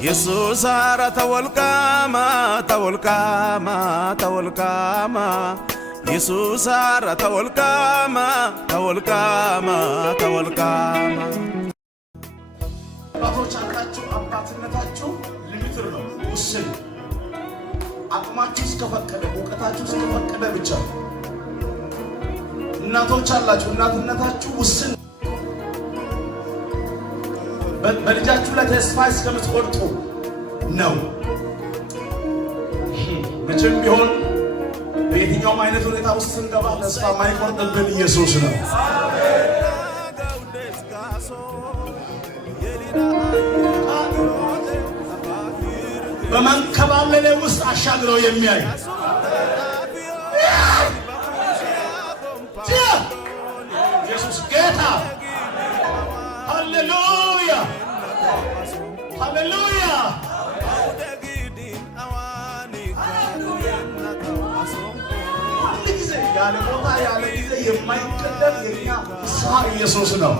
يسوع سارة تولكاما تولكاما تولكاما يسوع سارة تولكاما تولكاما تولكاما አባቶቻችሁ አባትነታችሁ ሊሚትር ነው ውስን አቅማችሁ እስከፈቀደ እውቀታችሁ እስከፈቀደ ብቻ እናቶች አላችሁ እናትነታችሁ ውስን በልጃችሁ ላይ ተስፋ እስከምትቆርጡ ነው መቼም ቢሆን በየትኛውም አይነት ሁኔታ ውስጥ ስንገባ ተስፋ ማይቆርጥብን ኢየሱስ ነው በመንከባለለ ውስጥ አሻግረው የሚያይ ኢየሱስ ጌታ ሃሌሉያ ሃሌሉያ ጊዜ ያለ ቦታ ያለ ጊዜ የማይቀደም የኛ ፍስሐ ኢየሱስ ነው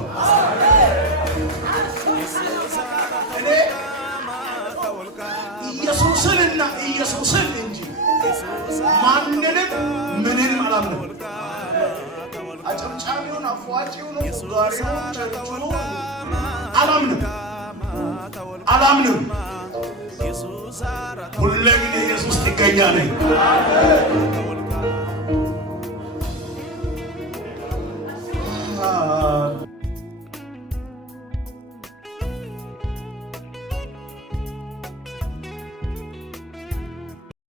ኢየሱስንና ኢየሱስን እንጂ ማንንም ምንም አላምንም አጨብጫቢውን አፍዋጪውን ጋሪውን ቸርችኑ አላምንም ሁሌ ግን ኢየሱስ ይገኛል